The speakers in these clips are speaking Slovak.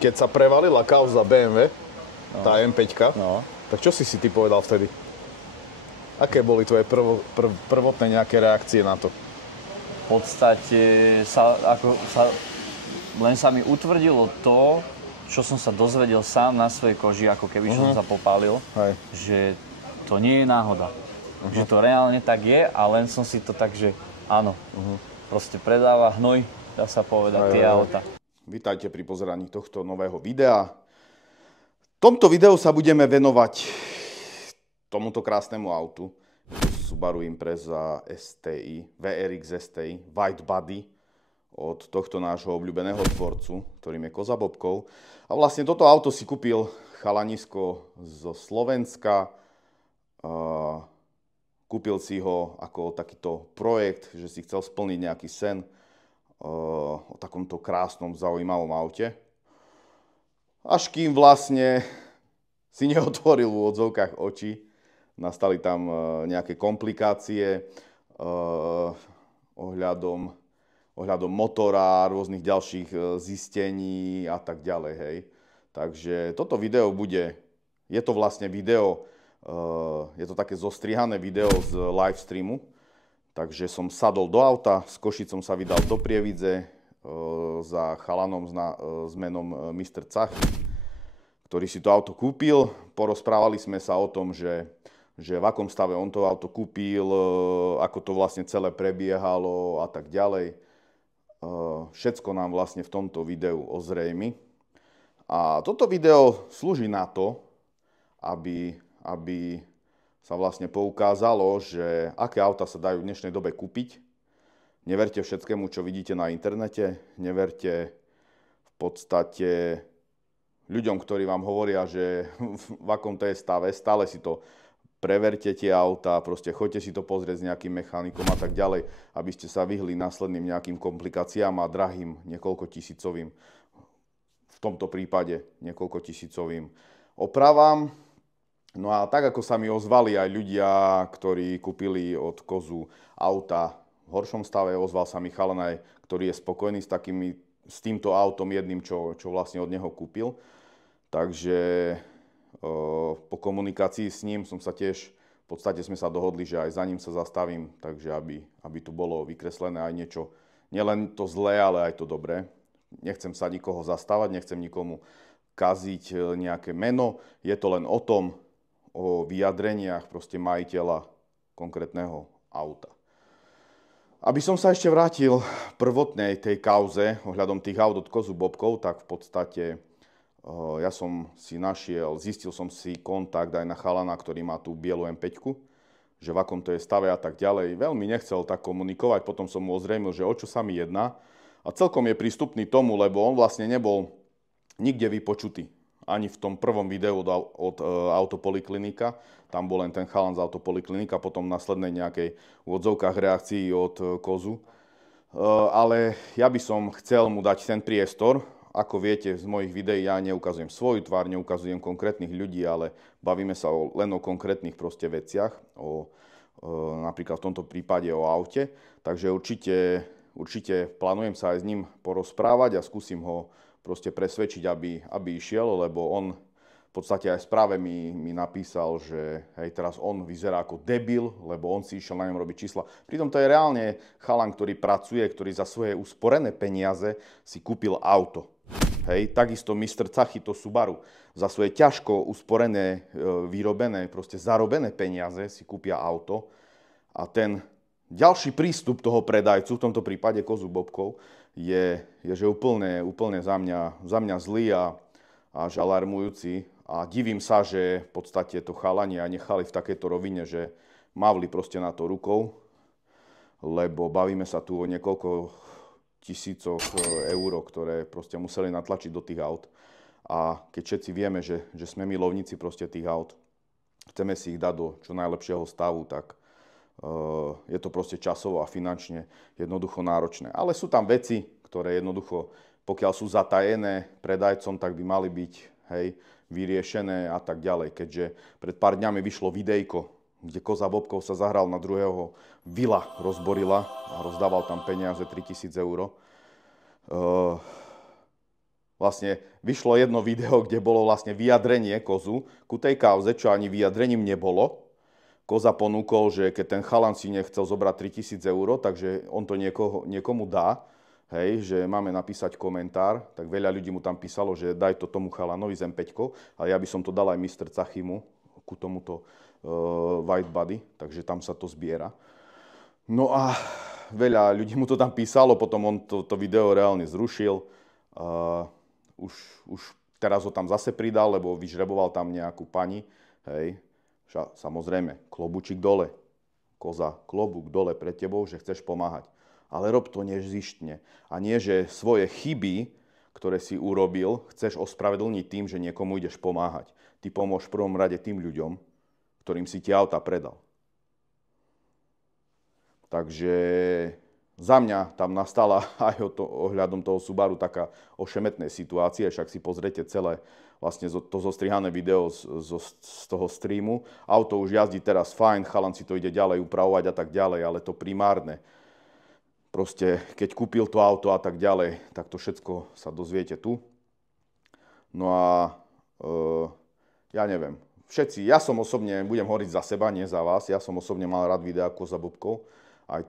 keď sa prevalila kauza BMW, tá M5, No. tak čo si ty povedal vtedy? Aké boli tvoje prvotné nejaké reakcie na to? V podstate len sa mi utvrdilo to, čo som sa dozvedel sám na svojej koži, ako keby som sa popálil, že to nie je náhoda. Že to reálne tak je a len som si to tak, že áno, proste predáva hnoj, dá sa povedať, tie auta. Vítajte pri pozeraní tohto nového videa. V tomto videu sa budeme venovať tomuto krásnemu autu. Subaru Impreza STI, VRX STI, White Body od tohto nášho obľúbeného tvorcu, ktorým je Koza Bobkov. A vlastne toto auto si kúpil chalanisko zo Slovenska. Kúpil si ho ako takýto projekt, že si chcel splniť nejaký sen o takomto krásnom, zaujímavom aute. Až kým vlastne si neotvoril v odzovkách oči, nastali tam nejaké komplikácie ohľadom motora, rôznych ďalších zistení a tak ďalej, hej. Takže toto video je to vlastne video, je to také zostrihané video z live streamu. Takže som sadol do auta, z Košic som sa vydal do Prievidze za chalanom s menom Mr. Cach, ktorý si to auto kúpil. Porozprávali sme sa o tom, že v akom stave on to auto kúpil, ako to vlastne celé prebiehalo a tak ďalej. Všetko nám vlastne v tomto videu ozrejmi. A toto video slúži na to, aby sa vlastne poukázalo, že aké auta sa dajú v dnešnej dobe kúpiť. Neverte všetkému, čo vidíte na internete. Neverte v podstate ľuďom, ktorí vám hovoria, že v akom to je stave. Stále si to preverte tie auta, proste choďte si to pozrieť s nejakým mechanikom a tak ďalej, aby ste sa vyhli následným nejakým komplikáciám a drahým niekoľkotisícovým, v tomto prípade niekoľkotisícovým opravám. No a tak, ako sa mi ozvali aj ľudia, ktorí kúpili od Kozu auta v horšom stave, ozval sa mi chalan aj, ktorý je spokojný s týmto autom jedným, čo vlastne od neho kúpil. Takže po komunikácii s ním som sa tiež, v podstate sme sa dohodli, že aj za ním sa zastavím, takže aby tu bolo vykreslené aj niečo, nielen to zlé, ale aj to dobré. Nechcem sa nikoho zastávať, nechcem nikomu kaziť nejaké meno, je to len o vyjadreniach proste majiteľa konkrétneho auta. Aby som sa ešte vrátil prvotnej tej kauze ohľadom tých aut od Kozu Bobkov, tak v podstate ja som si zistil som si kontakt aj na chalana, ktorý má tú bielu M5, že v akom to je stave a tak ďalej. Veľmi nechcel tak komunikovať, potom som mu ozrejmil, že o čo sa mi jedná. A celkom je prístupný tomu, lebo on vlastne nebol nikde vypočutý. Ani v tom prvom videu od Autopoliklinika, tam bol len ten chalan z Autopoliklinika, potom v následnej nejakej odzovkách reakcií od Kozu. Ale ja by som chcel mu dať ten priestor. Ako viete, z mojich videí ja neukazujem svoju tvár, neukazujem konkrétnych ľudí, ale bavíme sa len o konkrétnych proste veciach, napríklad v tomto prípade o aute. Takže určite plánujem sa aj s ním porozprávať a skúsim ho proste presvedčiť, aby išiel, lebo on v podstate aj v správe mi napísal, že hej, teraz on vyzerá ako debil, lebo on si išiel na ňom robiť čísla. Pritom to je reálne chalan, ktorý pracuje, ktorý za svoje usporené peniaze si kúpil auto. Hej, takisto Mr. Cachito Subaru za svoje ťažko usporené, vyrobené, proste zarobené peniaze si kúpia auto a ten ďalší prístup toho predajcu, v tomto prípade Kozu Bobkov, je že úplne za mňa zlý a až alarmujúci. A divím sa, že v podstate to chalani nechali v takejto rovine, že mávli proste na to rukou, lebo bavíme sa tu o niekoľko tisícoch eur, ktoré proste museli natlačiť do tých aut. A keď všetci vieme, že sme milovníci proste tých aut, chceme si ich dať do čo najlepšieho stavu, tak je to proste časovo a finančne jednoducho náročné. Ale sú tam veci, ktoré jednoducho, pokiaľ sú zatajené predajcom, tak by mali byť vyriešené a tak ďalej. Keďže pred pár dňami vyšlo videjko, kde Koza Bobkov sa zahral na druhého, vila rozborila a rozdával tam peniaze 3000 eur. Vlastne vyšlo jedno video, kde bolo vlastne vyjadrenie Kozu ku tej kauze, čo ani vyjadrením nebolo. Koza ponúkol, že keď ten chalan si nechcel zobrať 3000 eur, takže on to niekomu dá. Hej, že máme napísať komentár, tak veľa ľudí mu tam písalo, že daj to tomu chalanovi z M5, a ja by som to dal aj Mr. Cachimu ku tomuto White Buddy, takže tam sa to zbiera. No a veľa ľudí mu to tam písalo, potom on to video reálne zrušil. Už teraz ho tam zase pridal, lebo vyžreboval tam nejakú pani. Hej, samozrejme, klobúčik dole. Koza, klobúk dole pred tebou, že chceš pomáhať. Ale rob to nezištne. A nie, že svoje chyby, ktoré si urobil, chceš ospravedlniť tým, že niekomu ideš pomáhať. Ty pomôž v prvom rade tým ľuďom, ktorým si tie auta predal. Takže za mňa tam nastala aj ohľadom toho Subaru taká ošemetná situácia, však si pozrite celé vlastne to zostrihané video z toho streamu. Auto už jazdí teraz fajn, chalan si to ide ďalej upravovať a tak ďalej, ale to primárne, proste keď kúpil to auto a tak ďalej, tak to všetko sa dozviete tu. No a ja neviem, všetci, ja som osobne, budem hovoriť za seba, nie za vás, ja som osobne mal rád videa Koza Bobkov, aj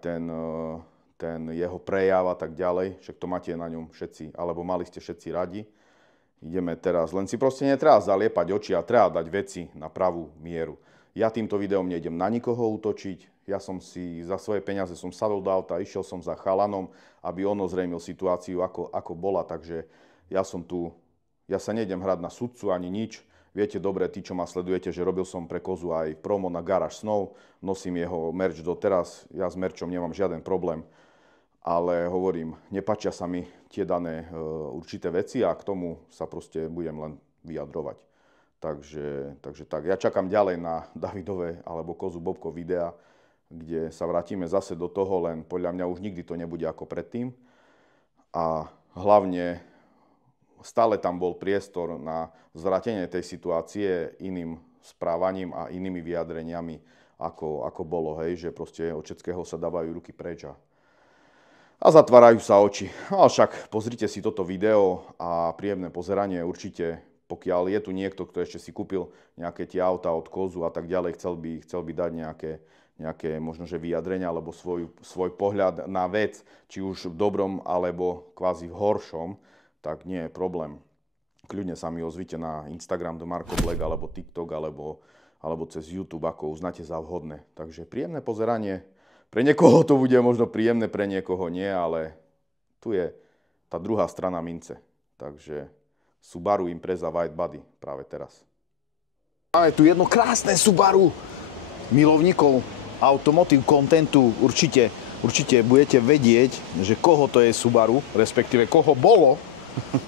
ten jeho prejav a tak ďalej, však to máte na ňom všetci, alebo mali ste všetci radi. Ideme teraz, len si proste netreba zaliepať oči a treba dať veci na pravú mieru. Ja týmto videom nejdem na nikoho útočiť, ja som si za svoje peniaze som sadol do auta, išiel som za chalanom, aby on ozrejmil situáciu, ako bola, takže ja som tu, ja sa nejdem hrať na sudcu ani nič. Viete dobre, tí, čo ma sledujete, že robil som pre Kozu aj promo na Garage Snow, nosím jeho merch doteraz, ja s merchom nemám žiaden problém, ale hovorím, nepáčia sa mi tie dané určité veci a k tomu sa proste budem len vyjadrovať. Takže tak, ja čakám ďalej na Davidové alebo Kozu Bobkov videa, kde sa vrátime zase do toho, len podľa mňa už nikdy to nebude ako predtým. A hlavne stále tam bol priestor na zvrátenie tej situácie iným správaním a inými vyjadreniami, ako bolo, hej, že proste od všetkého sa dávajú ruky preč a zatvárajú sa oči. No však pozrite si toto video a príjemné pozeranie určite, pokiaľ je tu niekto, kto ešte si kúpil nejaké tie auta od Kozu a tak ďalej, chcel by dať nejaké možno že vyjadrenia alebo svoj pohľad na vec, či už v dobrom alebo kvázi v horšom, tak nie je problém. Kľudne sa mi ozvite na Instagram do Marko Black alebo TikTok alebo cez YouTube, ako uznáte za vhodné. Takže príjemné pozeranie. Pre niekoho to bude možno príjemné, pre niekoho nie, ale tu je tá druhá strana mince. Takže Subaru Impreza White Buddy práve teraz. Máme tu jedno krásne Subaru. Milovníkov automotív kontentu určite budete vedieť, že koho to je Subaru, respektíve koho bolo.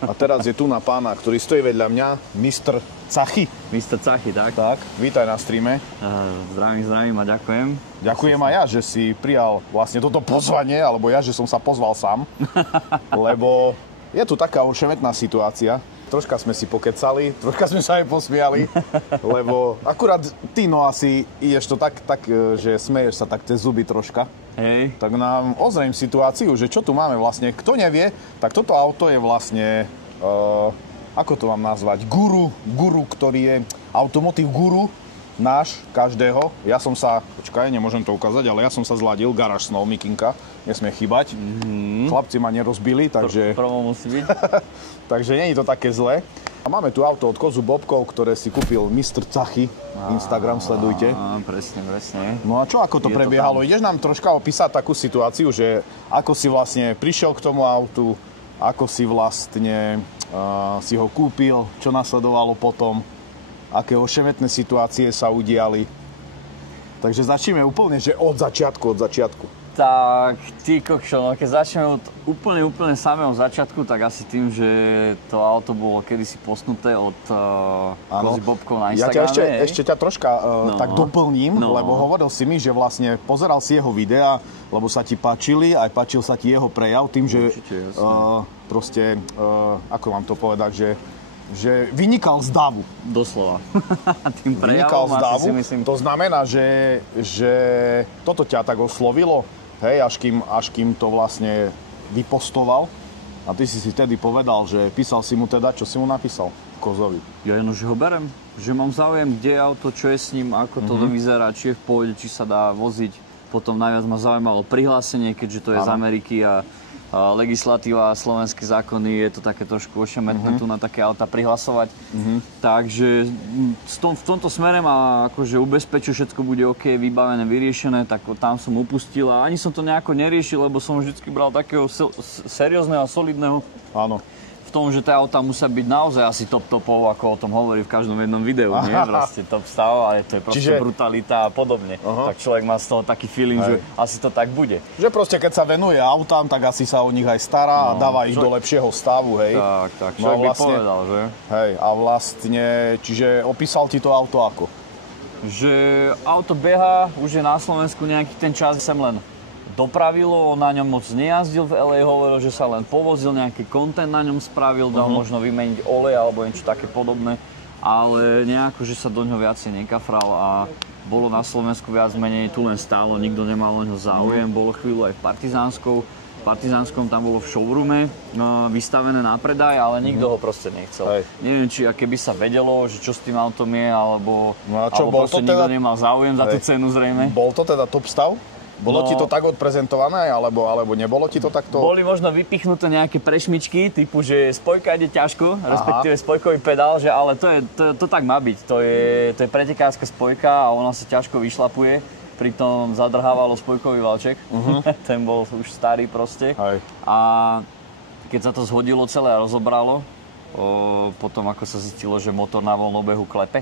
A teraz je tu na pána, ktorý stojí vedľa mňa, Mr. Cachy. Mr. Cachy, tak? Tak, vítaj na streame. Zdravím a ďakujem. Ďakujem aj ja, že si prijal vlastne toto pozvanie, alebo ja, že som sa pozval sám. Lebo je tu taká ošemetná situácia. Troška sme si pokecali, troška sme sa aj posmiali, lebo akurát ty asi ideš to tak, že smeješ sa tak cez zuby troška. Hej. Tak nám ozrejm situáciu, že čo tu máme vlastne. Kto nevie, tak toto auto je vlastne, ako to mám nazvať, guru, ktorý je automotív guru, náš, každého. Ja som sa, počkaj, nemôžem to ukázať, ale ja som sa zladil, Garage Snow, Mikinka, nesmie chýbať. Chlapci ma nerozbili, takže... Promo musí byť. Takže nie je to také zlé. A máme tu auto od Kozu Bobkov, ktoré si kúpil Mr. Cachy. Instagram sledujte. Presne. No a čo, ako to prebiehalo? Ideš nám troška opísať takú situáciu, že ako si vlastne prišiel k tomu autu, ako si vlastne si ho kúpil, čo nasledovalo potom, aké ošemetné situácie sa udiali. Takže začneme úplne, že od začiatku. Tak, ty kokšo, no keď začneme od úplne samého začiatku, tak asi tým, že to auto bolo kedysi postnuté od Kozy Bobkov na Instagrame. Ja ešte ťa troška tak doplním, lebo hovoril si mi, že vlastne pozeral si jeho videá, lebo sa ti páčili, aj páčil sa ti jeho prejav tým, že proste, ako mám to povedať, že vynikal z davu. Doslova. Tým vynikal z davu. Si myslím... To znamená, že toto ťa tak oslovilo, hej, až kým to vlastne vypostoval. A ty si vtedy povedal, že písal si mu teda, čo si mu napísal Kozovi? Ja jenom, že ho berem. Že mám záujem, kde je auto, čo je s ním, ako to vyzerá, či je v pohode, či sa dá voziť. Potom najviac ma zaujímalo prihlásenie, keďže to je z Ameriky a legislatíva a slovenské zákony, je to také trošku ošemetné tu na také auta prihlasovať. Takže v tomto smere ma akože ubezpečil, všetko bude OK, vybavené, vyriešené, tak tam som upustil a ani som to nejako neriešil, lebo som vždycky bral takého seriózneho a solidného. Áno. V tom, že tie autá musia byť naozaj asi top-topov, ako o tom hovorí v každom jednom videu, nie? Proste top stav, ale to je proste brutalita a podobne. Tak človek má z toho taký feeling, že asi to tak bude. Že proste keď sa venuje autám, tak asi sa o nich aj stará a dáva ich do lepšieho stavu, hej? Tak, človek by povedal, že? Hej, a vlastne, čiže opísal ti to auto ako? Že auto beha, už je na Slovensku nejaký ten čas, sem len dopravilo, on na ňom moc nejazdil v LA, hovoril, že sa len povozil, nejaký content na ňom spravil, dal možno vymeniť olej alebo niečo také podobné, ale nejako, že sa do ňoho viacej nekafral a bolo na Slovensku viac menej, tu len stálo, nikto nemal o ňo záujem, bolo chvíľu aj v Partizánskom, tam bolo v showroome vystavené na predaj, ale nikto ho proste nechcel. Neviem, či keby sa vedelo, že čo s tým autom je, alebo proste nikto nemal záujem za tú cenu zrejme. Bol to teda top stav? Bolo ti to tak odprezentované, alebo nebolo ti to takto? Boli možno vypichnuté nejaké prešmičky, typu, že spojka ide ťažko, respektíve spojkový pedál, že ale to tak má byť. To je pretekárska spojka a ona sa ťažko vyšlapuje. Pritom zadrhávalo spojkový valček. Ten bol už starý proste. A keď sa to zhodilo celé a rozobralo, potom ako sa zistilo, že motor na voľnom behu klepe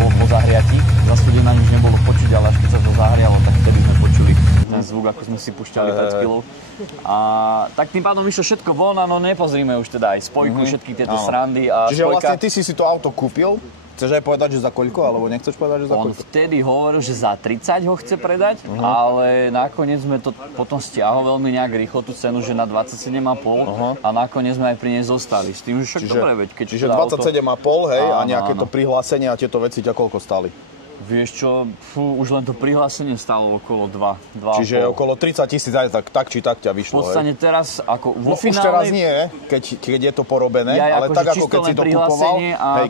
po zahriatí, zastudená nič nebolo počuť, ale až keď sa to zahrialo, tak vtedy sme počuli ten zvuk, ako sme si pušťali pred chvíľou. A tak tým pádom vyšlo všetko von, no nepozrime už teda aj spojku, všetky tieto srandy a čiže spojka. Vlastne ty si to auto kúpil, chceš aj povedať, že za koľko, alebo nechceš povedať, že za koľko? On vtedy hovoril, že za 30 ho chce predať, ale nakoniec sme to potom stiahol veľmi nejak rýchlo tú cenu, že na 27,5 a nakoniec sme aj pri nej zostali. S tým, že však dobre, veď keď čiže 27,5, hej, a nejaké to prihlásenie a tieto veci ťa koľko stáli? Vieš čo, už len to prihlásenie stálo okolo 2,5. Čiže okolo 30 000 aj tak či tak ťa vyšlo, v podstate teraz, ako vo finále... Už teraz nie, keď je to porobené, ale tak ako keď si to kupoval,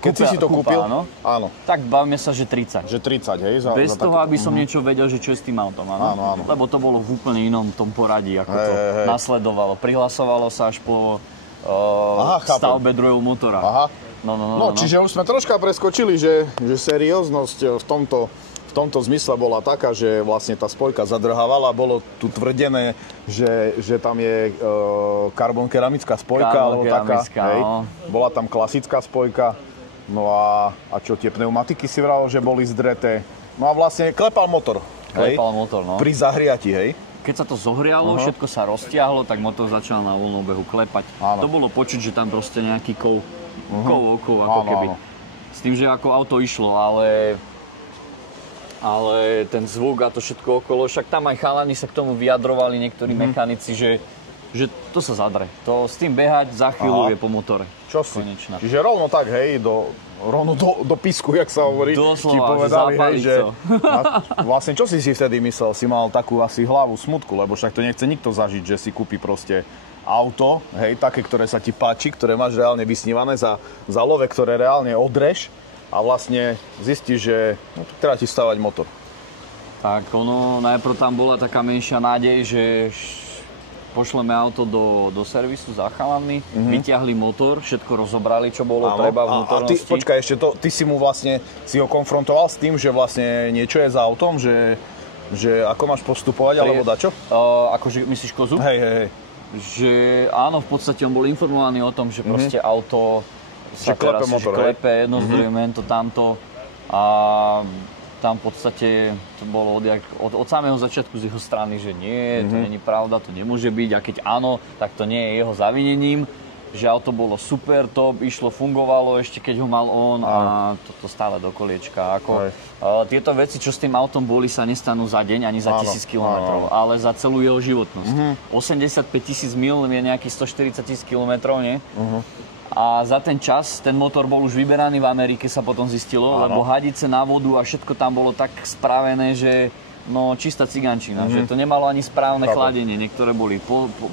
keď si to kúpil, áno. Tak bavíme sa, že 30. Že 30, hej? Bez toho, aby som niečo vedel, že čo je s tým autom, áno. Lebo to bolo v úplne inom tom poradí, ako to nasledovalo. Prihlasovalo sa až po stavbe druhého motora. No, čiže už sme troška preskočili, že serióznosť v tomto zmysle bola taká, že vlastne tá spojka zadrhávala, bolo tu tvrdené, že tam je karbon keramická spojka, alebo taká, hej. Bola tam klasická spojka, no a čo, tie pneumatiky si vral, že boli zdreté, no a vlastne klepal motor, no. Pri zahriati, hej. Keď sa to zohrialo, všetko sa roztiahlo, tak motor začal na voľnom behu klepať. To bolo počuť, že tam proste nejaký kov ako keby. S tým, že ako auto išlo, ale ten zvuk a to všetko okolo, však tam aj chalani sa k tomu vyjadrovali, niektorí mechanici, že to sa zadre. To s tým behať za chvíľu je po motore. Čo si? Čiže rovno tak, hej, rovno do písku, jak sa hovorí. Doslova, ti povedali, hej, že vlastne čo si vtedy myslel? Si mal takú asi hlavu smutku, lebo však to nechce nikto zažiť, že si kúpi proste auto, hej, také, ktoré sa ti páči, ktoré máš reálne vysnívané za love, ktoré reálne odreš a vlastne zistíš, že treba ti stavať motor. Tak najprv tam bola taká menšia nádej, že pošleme auto do servisu za chalanmi, vyťahli motor, všetko rozobrali, čo bolo treba v vnútornosti. Počkaj, ešte ty si mu vlastne, si ho konfrontoval s tým, že vlastne niečo je za autom, že ako máš postupovať, alebo dačo? Akože myslíš kozu? Hej. Že áno, v podstate on bol informovaný o tom, že proste auto sa klepe teraz motor, klepe jedno zdrojme, to tamto a tam v podstate to bolo od samého začiatku z jeho strany, že nie, to nie je pravda, to nemôže byť a keď áno, tak to nie je jeho zavinením, že auto bolo super, top, išlo, fungovalo ešte keď ho mal on a toto stále do koliečka. Tieto veci, čo s tým autom boli, sa nestanú za deň ani za 1000 km, ale za celú jeho životnosť. 85 000 mil je nejakých 140 000 km, nie? A za ten čas, ten motor bol už vyberaný v Amerike, sa potom zistilo, lebo hadice na vodu a všetko tam bolo tak spravené, že čistá cigančina, že to nemalo ani správne chladenie, niektoré boli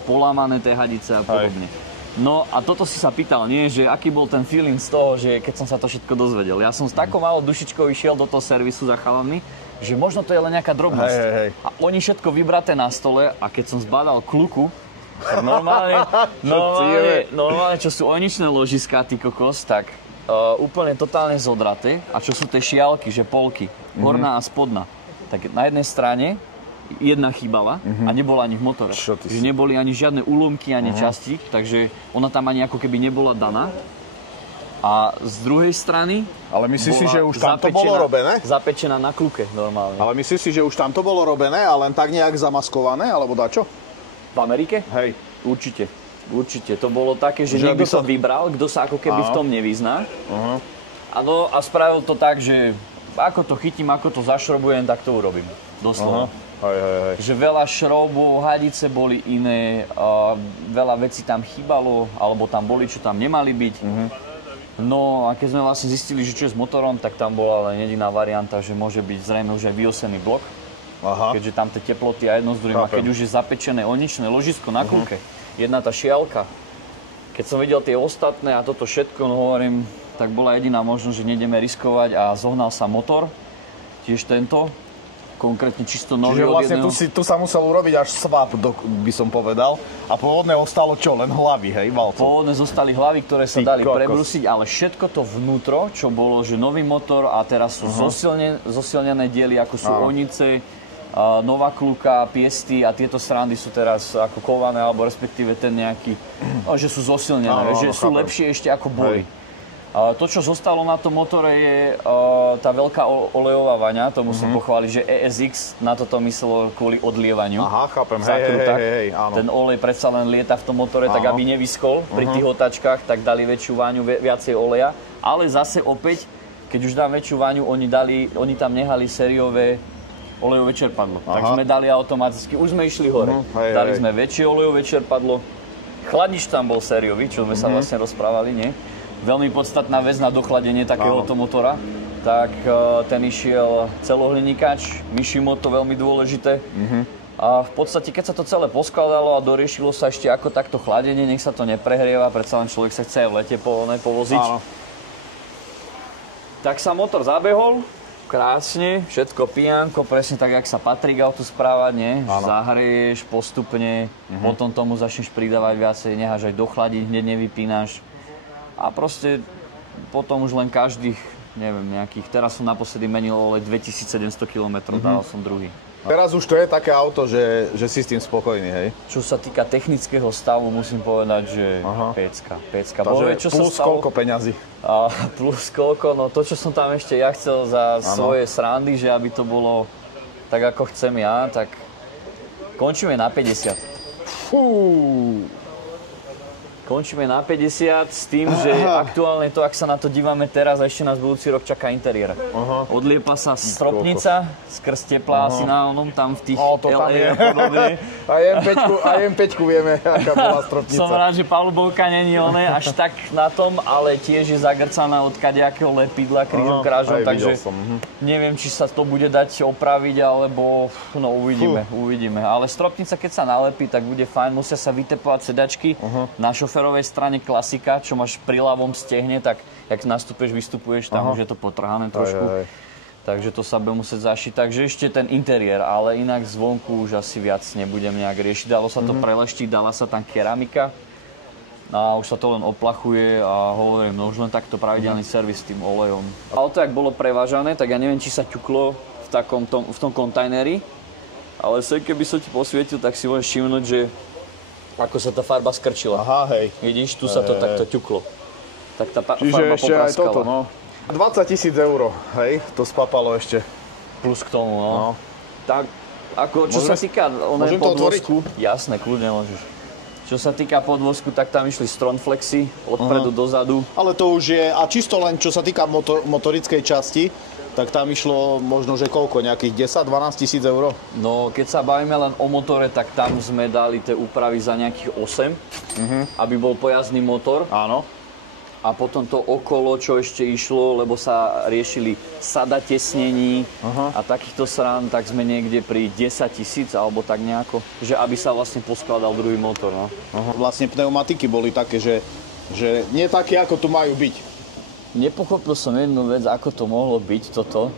polámané tie hadice a podobne. No a toto si sa pýtal, nie? Že aký bol ten feeling z toho, že keď som sa to všetko dozvedel. Ja som s takou malou dušičkou išiel do toho servisu za chalami, že možno to je len nejaká drobnosť. Hej. A oni všetko vybraté na stole a keď som zbadal kluku, tak normálne, čo sú oničné ložiská, ty kokos, tak úplne totálne zodraté. A čo sú tie šialky, že polky, horná a spodná. Tak na jednej strane jedna chýbala a nebola ani v motore. Že neboli ani žiadne úlomky, ani časti, takže ona tam ani ako keby nebola daná. A z druhej strany ale myslíš si, že už tam to bolo robené? Zapečená na kluke normálne. Ale myslíš si, že už tam to bolo robené a len tak nejak zamaskované, alebo dačo? V Amerike? Hej. Určite. To bolo také, že niekto to vybral, kto sa ako keby v tom nevyzná. Áno, a spravil to tak, že ako to chytím, ako to zašrobujem, tak to urobím. Doslova. Hej. Že veľa šroubov, hadice boli iné, veľa vecí tam chýbalo, alebo tam boli, čo tam nemali byť. No a keď sme vlastne zistili, že čo je s motorom, tak tam bola len jediná varianta, že môže byť zrejme už aj vyosený blok. Keďže tam tie teploty a jedno z druhým. A keď už je zapečené oničné ložisko na kľúke, jedna tá šialka, keď som videl tie ostatné a toto všetko, no hovorím, tak bola jediná možnosť, že nejdeme riskovať a zohnal sa motor, tiež tento. Konkrétne čisto nový. Čiže vlastne tu sa musel urobiť až swap, by som povedal. A pôvodne ostalo čo? Len hlavy, hej, valcov? Pôvodne zostali hlavy, ktoré sa dali prebrusiť, ale všetko to vnútro, čo bolo, že nový motor a teraz sú zosilnené diely, ako sú onice, nová kľúka, piesty a tieto srandy sú teraz ako kované, alebo respektíve ten nejaký, že sú zosilnené, že sú lepšie ešte ako boli. To, čo zostalo na tom motore, je tá veľká olejová vaňa, to musím pochváliť, že ESX na toto myslelo kvôli odlievaniu. Aha, chápem, hej, áno. Ten olej predsa len lieta v tom motore, tak aby nevyschol pri tých otáčkach, tak dali väčšiu váňu, viacej oleja. Ale zase opäť, keď už dám väčšiu váňu, oni tam nehali sériové olejové čerpadlo. Tak sme dali automaticky, už sme išli hore. Dali sme väčšie olejové čerpadlo. Chladič tam bol sériový, čo sme sa vlastne rozprávali, nie? Veľmi podstatná vec na dochladenie takéhoto motora. Tak ten išiel celohliníkač, Mishimoto, veľmi dôležité. A v podstate, keď sa to celé poskladalo a doriešilo sa ešte ako takto chladenie, nech sa to neprehrieva, predsa len človek sa chce aj v lete povoziť. Áno. Tak sa motor zabehol, krásne, všetko pijanko, presne tak, jak sa patrí k autu správať, nie? Zahreješ postupne, potom tomu začneš pridávať viacej, necháš aj dochladiť, hneď nevypínaš. A proste potom už len každých, neviem, nejakých, teraz som naposledy menil olej 2700 km, dal som druhý. Teraz už to je také auto, že si s tým spokojný, hej? Čo sa týka technického stavu, musím povedať, že pécka. Takže plus koľko peňazí? Plus koľko, no to, čo som tam ešte ja chcel za svoje srandy, že aby to bolo tak, ako chcem ja, tak končíme na 50. Končíme na 50 s tým, že aktuálne to, ak sa na to dívame teraz, ešte nás budúci rok čaká interiér. Odliepa sa stropnica skrz tepla asi na onom, tam v tých LA a podobne. A M5 vieme, aká bola stropnica. Som rád, že palubovka není až tak na tom, ale tiež je zagrcaná od kadejakého lepidla krížom krážom, takže neviem, či sa to bude dať opraviť, alebo no uvidíme. Ale stropnica, keď sa nalepí, tak bude fajn, musia sa vytepovať sedačky na šoferovej strane klasika, čo máš pri ľavom stehne, tak jak nastúpeš, vystupuješ, tam už je to potrhané trošku. Takže to sa bude musieť zašiť. Takže ešte ten interiér, ale inak zvonku už asi viac nebudem nejak riešiť. Dalo sa to preleštiť, dala sa tam keramika a už sa to len oplachuje a hovorím, no už len takto pravidelný servis s tým olejom. Auto, jak bolo prevážané, tak ja neviem, či sa ťuklo v tom kontajneri, ale keby som ti posvietil, tak si môžeš všimnúť, že ako sa tá farba skrčila. Vidíš, tu sa to takto ťuklo. Tak tá farba popraskala. Čiže ešte aj toto, no. 20 000 eur, hej, to spapalo ešte. Plus k tomu, no. Tak, ako, čo sa týka podvozku, jasné, kľudne môžeš. Čo sa týka podvozku, tak tam išli Stronflexy, odpredu dozadu. Ale to už je, a čisto len čo sa týka motorickej časti, tak tam išlo možno, že koľko, nejakých 10-12 000 eur? No, keď sa bavíme len o motore, tak tam sme dali tie úpravy za nejakých 8, aby bol pojazdný motor. Áno. a potom to okolo, čo ešte išlo, lebo sa riešili sada tesnení a takýchto srán, tak sme niekde pri 10 000 alebo tak nejako, že aby sa vlastne poskladal druhý motor. No. Vlastne pneumatiky boli také, že nie také, ako tu majú byť. Nepochopil som jednu vec, ako to mohlo byť toto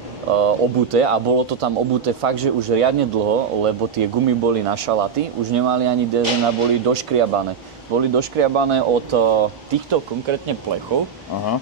obuté a bolo to tam obuté fakt, že už riadne dlho, lebo tie gumy boli na šalaty, už nemali ani DZN a boli doškriabané. Boli doškriabané od týchto konkrétne plechov,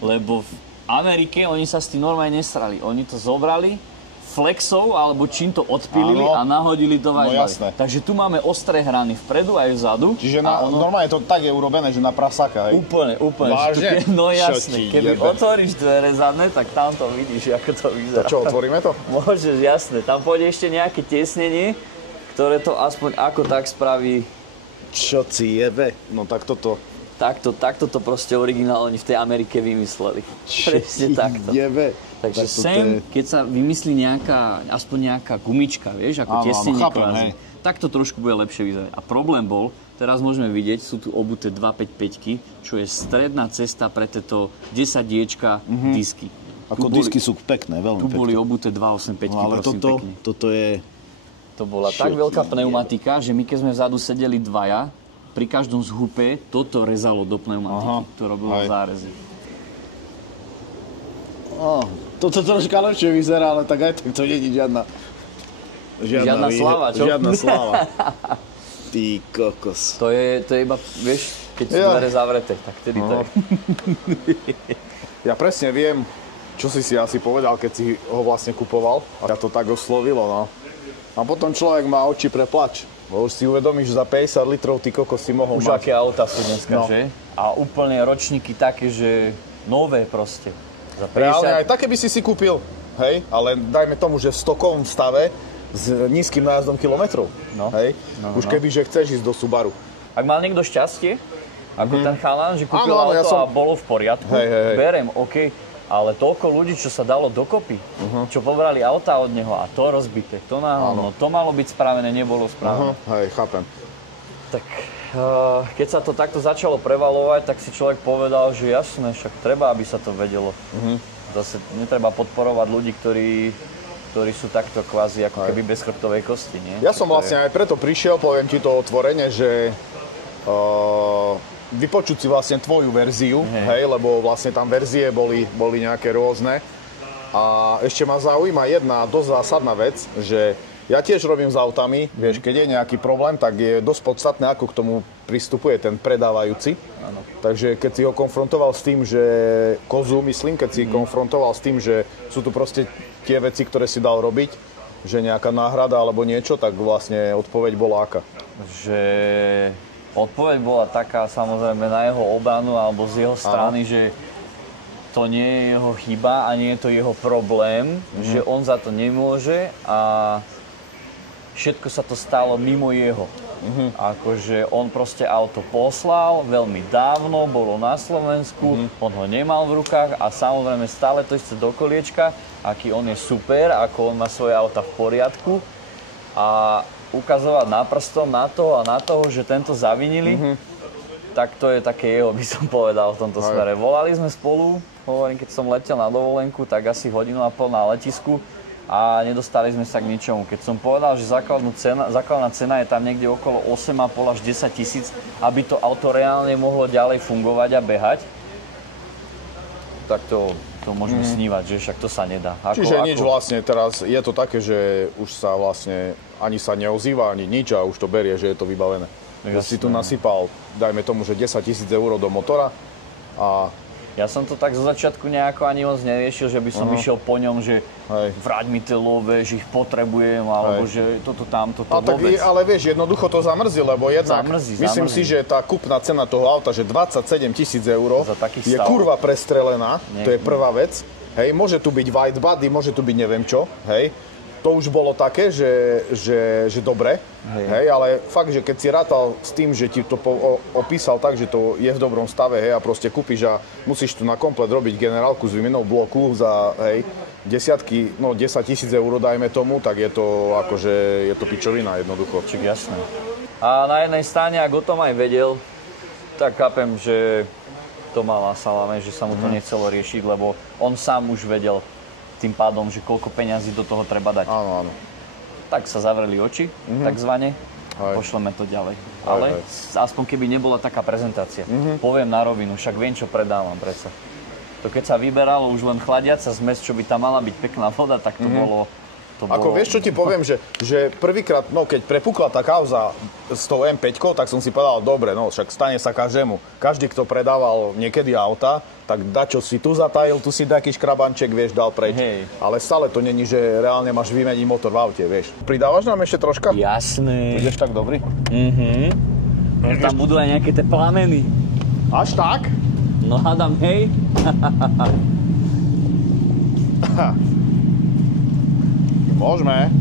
lebo v Amerike oni sa s tým normálne nesrali. Oni to zobrali, flexov alebo čím to odpílili a nahodili do vajbali. Takže tu máme ostré hrany vpredu aj vzadu. Čiže normálne to tak je urobené, že na prasáka, hej? Úplne. Vážne? No jasne. Keby otvoríš dvere zadné, tak tam to vidíš, ako to vyzerá. To čo, otvoríme to? Môžeš, jasne. Tam pôjde ešte nejaké tiesnenie, ktoré to aspoň ako tak spraví. Čo ci jebe? No tak toto. Takto to proste originálne v tej Amerike vymysleli. Presne takto. Jebe. Takže sem, keď sa vymyslí aspoň nejaká gumička, vieš, ako tiesnenie kvázi, tak to trošku bude lepšie vyzerať. A problém bol, teraz môžeme vidieť, sú tu obuté 255-ky, čo je stredná cesta pre tieto 10 diečka disky. Ako disky sú pekné, veľmi pekné. Tu boli obuté 285-ky, no, ale prosím, pekne. Toto je... To bola tak veľká pneumatika, že my keď sme vzadu sedeli dvaja, pri každom zhupe toto rezalo do pneumatiky. To robilo zárezy. Toto troška lepšie vyzerá, ale tak aj tak to nie je žiadna sláva, čo? Žiadna sláva. Ty kokos. To je iba, vieš, keď sú dvere zavreté, tak vtedy to je. Ja presne viem, čo si asi povedal, keď si ho vlastne kupoval. A to tak oslovilo, no. A potom človek má oči pre plač. Bo už si uvedomíš, že za 50 litrov ty kokos si mohol už mať. Už aké auta sú dneska, že? A úplne ročníky také, že nové proste. Za 50... Reálne aj také by si kúpil, hej? Ale dajme tomu, že v stokovom stave s nízkym nájazdom kilometrov, hej? Už keby, že chceš ísť do Subaru. Ak mal niekto šťastie, ako ten chalan, že kúpil auto a bolo v poriadku, berem, OK. Ale toľko ľudí, čo sa dalo dokopy, čo pobrali auta od neho a to rozbité, to malo byť spravené, nebolo spravené. Hej, chápem. Tak keď sa to takto začalo prevalovať, tak si človek povedal, že jasné, však treba, aby sa to vedelo. Zase netreba podporovať ľudí, ktorí sú takto kvázi ako keby bez chrbtovej kosti, nie? Ja som vlastne aj preto prišiel, poviem ti to otvorene, že vypočuť si vlastne tvoju verziu, hej, lebo vlastne tam verzie boli nejaké rôzne. A ešte ma zaujíma jedna dosť zásadná vec, že ja tiež robím s autami, vieš, keď je nejaký problém, tak je dosť podstatné, ako k tomu pristupuje ten predávajúci. Ano. Takže keď si ho konfrontoval s tým, že keď si konfrontoval s tým, že sú tu proste tie veci, ktoré si dal robiť, že nejaká náhrada alebo niečo, tak vlastne odpoveď bola aká? Že odpoveď bola taká, samozrejme, na jeho obranu alebo z jeho strany, že to nie je jeho chyba a nie je to jeho problém, že on za to nemôže a všetko sa to stalo mimo jeho. Akože on proste auto poslal veľmi dávno, bolo na Slovensku, on ho nemal v rukách a samozrejme stále to chce do koliečka, aký on je super, ako on má svoje auta v poriadku a ukazovať prstom na toho, že tento zavinili, tak to je také jeho, by som povedal v tomto smere. Volali sme spolu, hovorím, keď som letel na dovolenku, tak asi 1,5 hodinu na letisku a nedostali sme sa k ničomu. Keď som povedal, že základná cena je tam niekde okolo 8,5 až 10 tisíc, aby to auto reálne mohlo ďalej fungovať a behať, tak to môžeme snívať, že však to sa nedá. Čiže nič vlastne teraz, je to také, že už sa vlastne ani sa neozýva, ani nič a už to berie, že je to vybavené. Že si tu nasypal, dajme tomu, že 10 000 eur do motora a... Ja som to tak zo začiatku nejako ani moc neriešil, že by som išiel po ňom, že vráť mi tie love, že ich potrebujem, alebo že toto tamto, to vôbec. Ale vieš, jednoducho to zamrzí, lebo jednak myslím si, že tá kúpna cena toho auta, že 27 000 eur je kurva prestrelená, to je prvá vec. Hej, môže tu byť white body, môže tu byť neviem čo, hej. To už bolo také, že dobre, hej, ale fakt, že keď si rátal s tým, že ti to opísal tak, že to je v dobrom stave, hej, a proste kúpiš a musíš tu na komplet robiť generálku z výmenou bloku za, hej, 10 000 eur, dajme tomu, tak je to akože, je to pičovina jednoducho. Čiže jasné. A na jednej strane, ak o tom aj vedel, tak chápem, že to mal na salame, že sa mu to nechcelo riešiť, lebo on sám už vedel tým pádom, že koľko peňazí do toho treba dať. Áno, áno. Tak sa zavreli oči, takzvané, pošleme to ďalej. Ale aspoň keby nebola taká prezentácia. Poviem na rovinu, však viem, čo predávam predsa. To keď sa vyberalo už len chladiaca zmes, čo by tam mala byť pekná voda, tak to bolo... Ako vieš, čo ti poviem, že prvýkrát, no keď prepukla tá kauza s tou M5, tak som si povedal, dobre, no však stane sa každému. Každý, kto predával niekedy auta, tak dačo si tu zatajil, tu si taký škrabanček, vieš, dal preč. Hej. Ale stále to není, že reálne máš vymeniť motor v aute, vieš. Pridávaš nám ešte troška? Jasné. Budeš tak dobrý? Tam budú aj nejaké tie plameny. Až tak? No hádam, hej. Môžeme.